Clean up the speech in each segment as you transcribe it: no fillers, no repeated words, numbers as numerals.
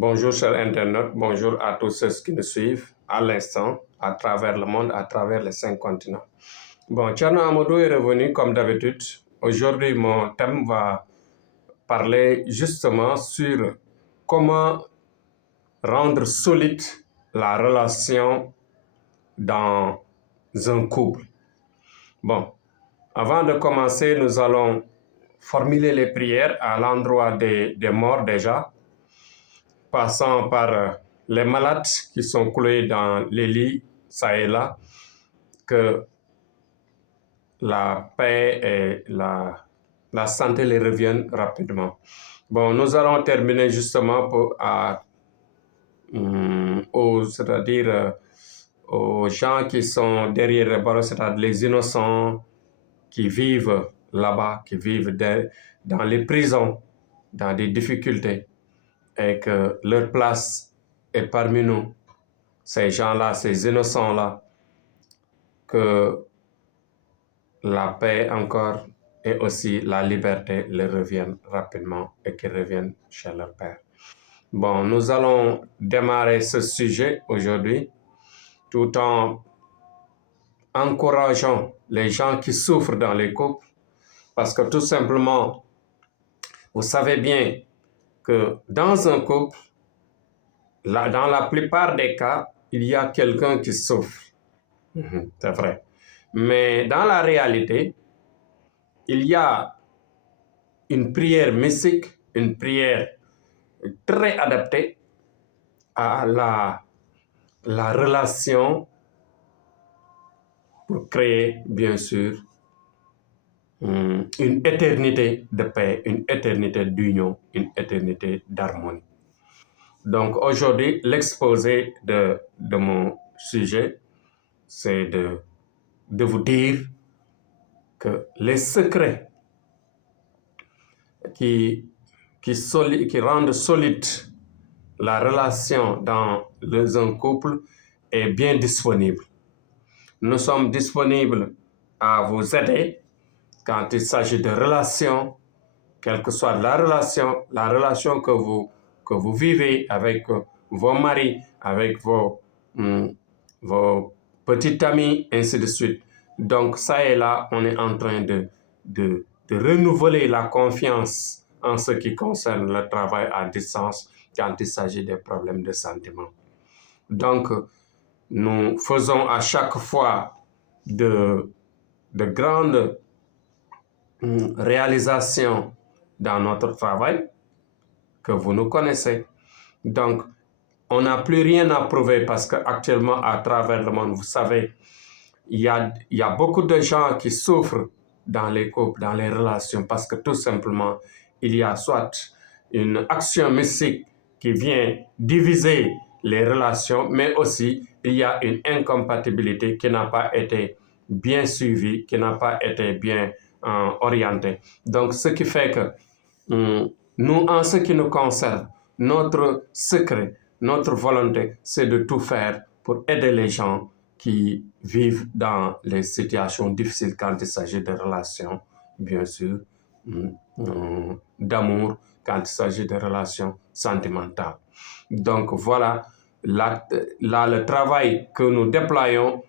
Bonjour chers internautes, bonjour à tous ceux qui nous suivent à l'instant, à travers le monde, à travers les 5 continents. Bon, Thierno Amadou est revenu comme d'habitude. Aujourd'hui, mon thème va parler justement sur comment rendre solide la relation dans un couple. Bon, avant de commencer, nous allons formuler les prières à l'endroit des morts déjà, passant par les malades qui sont cloués dans les lits, ça et là, que la paix et la santé les reviennent rapidement. Bon, nous allons terminer justement c'est-à-dire aux gens qui sont derrière les barreaux, c'est-à-dire les innocents qui vivent là-bas, qui vivent dans les prisons, dans des difficultés, et que leur place est parmi nous, ces gens-là, ces innocents-là, que la paix encore et aussi la liberté leur reviennent rapidement et qu'ils reviennent chez leur Père. Bon, nous allons démarrer ce sujet aujourd'hui tout en encourageant les gens qui souffrent dans les couples parce que tout simplement, vous savez bien que dans un couple, dans la plupart des cas, il y a quelqu'un qui souffre. C'est vrai. Mais dans la réalité, il y a une prière mystique, une prière très adaptée à la relation pour créer, bien sûr, une éternité de paix, une éternité d'union, une éternité d'harmonie. Donc aujourd'hui, l'exposé de mon sujet, c'est de vous dire que les secrets qui rendent solide la relation dans un couple est bien disponible. Nous sommes disponibles à vous aider quand il s'agit de relations, quelle que soit la relation que vous vivez avec vos maris, avec vos petits amis, ainsi de suite. Donc, ça et là, on est en train de renouveler la confiance en ce qui concerne le travail à distance quand il s'agit des problèmes de sentiments. Donc, nous faisons à chaque fois de grandes réalisations dans notre travail que vous nous connaissez. Donc, on n'a plus rien à prouver parce qu'actuellement, à travers le monde, vous savez, il y a beaucoup de gens qui souffrent dans les couples, dans les relations, parce que tout simplement, il y a soit une action mystique qui vient diviser les relations, mais aussi il y a une incompatibilité qui n'a pas été bien suivie, qui n'a pas été bien orientée. Donc, ce qui fait que nous, en ce qui nous concerne, notre secret, notre volonté, c'est de tout faire pour aider les gens qui vivent dans les situations difficiles quand il s'agit de relations, bien sûr, d'amour, quand il s'agit de relations sentimentales. Donc voilà, là, le travail que nous déployons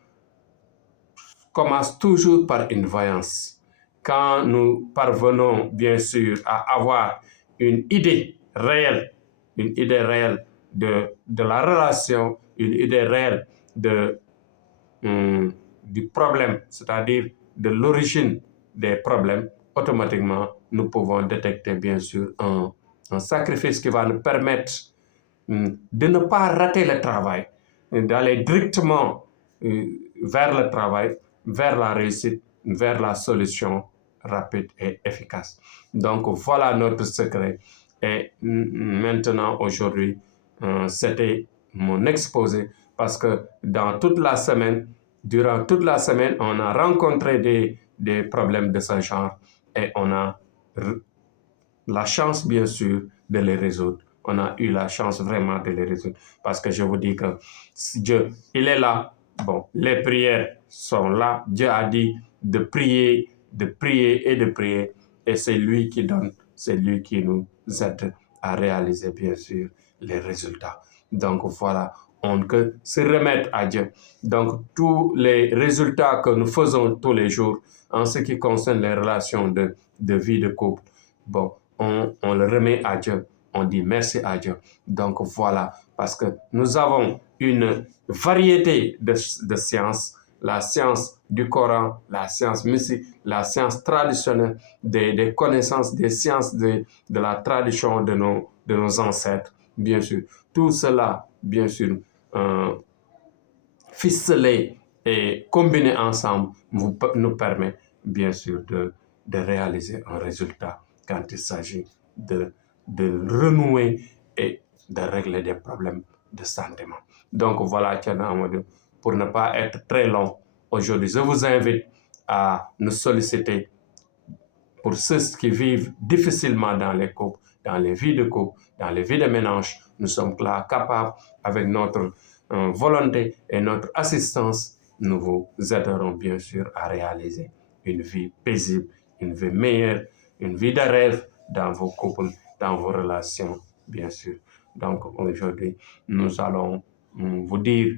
commence toujours par une voyance. Quand nous parvenons, bien sûr, à avoir une idée réelle de la relation, une idée réelle du problème, c'est-à-dire de l'origine des problèmes, automatiquement, nous pouvons détecter, bien sûr, un sacrifice qui va nous permettre de ne pas rater le travail, d'aller directement vers le travail, vers la réussite, vers la solution rapide et efficace. Donc, voilà notre secret. Et maintenant, aujourd'hui, c'était mon exposé parce que durant toute la semaine, on a rencontré des problèmes de ce genre et on a la chance, bien sûr, de les résoudre. On a eu la chance vraiment de les résoudre parce que je vous dis que Dieu, il est là. Bon, les prières sont là. Dieu a dit de prier et de prier. Et c'est lui qui donne, c'est lui qui nous aide à réaliser, bien sûr, les résultats. Donc voilà, on ne peut se remettre à Dieu. Donc tous les résultats que nous faisons tous les jours en ce qui concerne les relations de vie de couple, bon, on le remet à Dieu. On dit merci à Dieu. Donc voilà, parce que nous avons une variété de sciences, la science du Coran, la science mystique, la science traditionnelle, des connaissances, des sciences de la tradition de nos ancêtres, bien sûr. Tout cela, bien sûr, ficelé et combiné ensemble nous permet, bien sûr, de réaliser un résultat quand il s'agit de renouer et de régler des problèmes de sentiment. Donc voilà, Thierno Amadou, pour ne pas être très long, aujourd'hui, je vous invite à nous solliciter pour ceux qui vivent difficilement dans les couples, dans les vies de couple, dans les vies de ménage. Nous sommes là capables, avec notre volonté et notre assistance, nous vous aiderons bien sûr à réaliser une vie paisible, une vie meilleure, une vie de rêve dans vos couples, dans vos relations, bien sûr. Donc aujourd'hui, nous allons vous dire,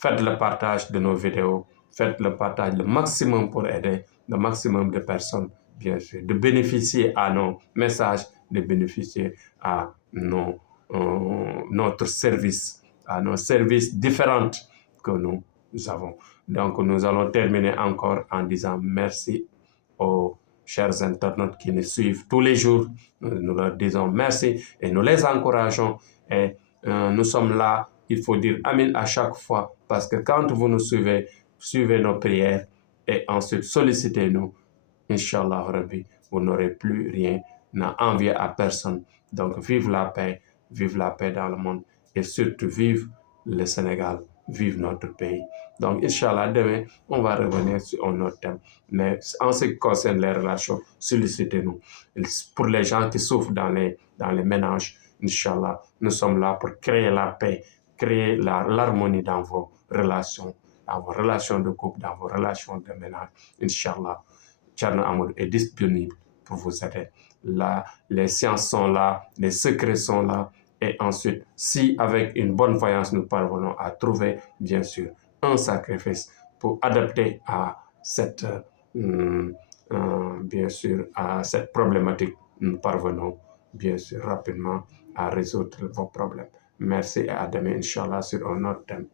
faites le partage de nos vidéos, faites le partage le maximum pour aider le maximum de personnes, bien sûr, de bénéficier à nos messages, de bénéficier à notre service, à nos services différents que nous avons. Donc, nous allons terminer encore en disant merci aux chers internautes qui nous suivent tous les jours. Nous leur disons merci et nous les encourageons. Et nous sommes là, il faut dire Amen à chaque fois, parce que quand vous nous suivez, suivez nos prières et ensuite sollicitez-nous. Inch'Allah Rabbi, vous n'aurez plus rien à envier à personne. Donc vive la paix dans le monde et surtout vive le Sénégal, vive notre pays. Donc Inch'Allah, demain, on va revenir sur un autre thème. Mais en ce qui concerne les relations, sollicitez-nous. Pour les gens qui souffrent dans les ménages, Inch'Allah, nous sommes là pour créer la paix, créer l'harmonie dans vos relations de couple, dans vos relations de ménage. Inch'Allah, Thierno Amadou est disponible pour vous aider. Là, les sciences sont là, les secrets sont là. Et ensuite, si avec une bonne voyance, nous parvenons à trouver, bien sûr, un sacrifice pour adapter à cette, bien sûr, à cette problématique, nous parvenons, bien sûr, rapidement à résoudre vos problèmes. Merci et à demain, Inch'Allah, sur un autre thème.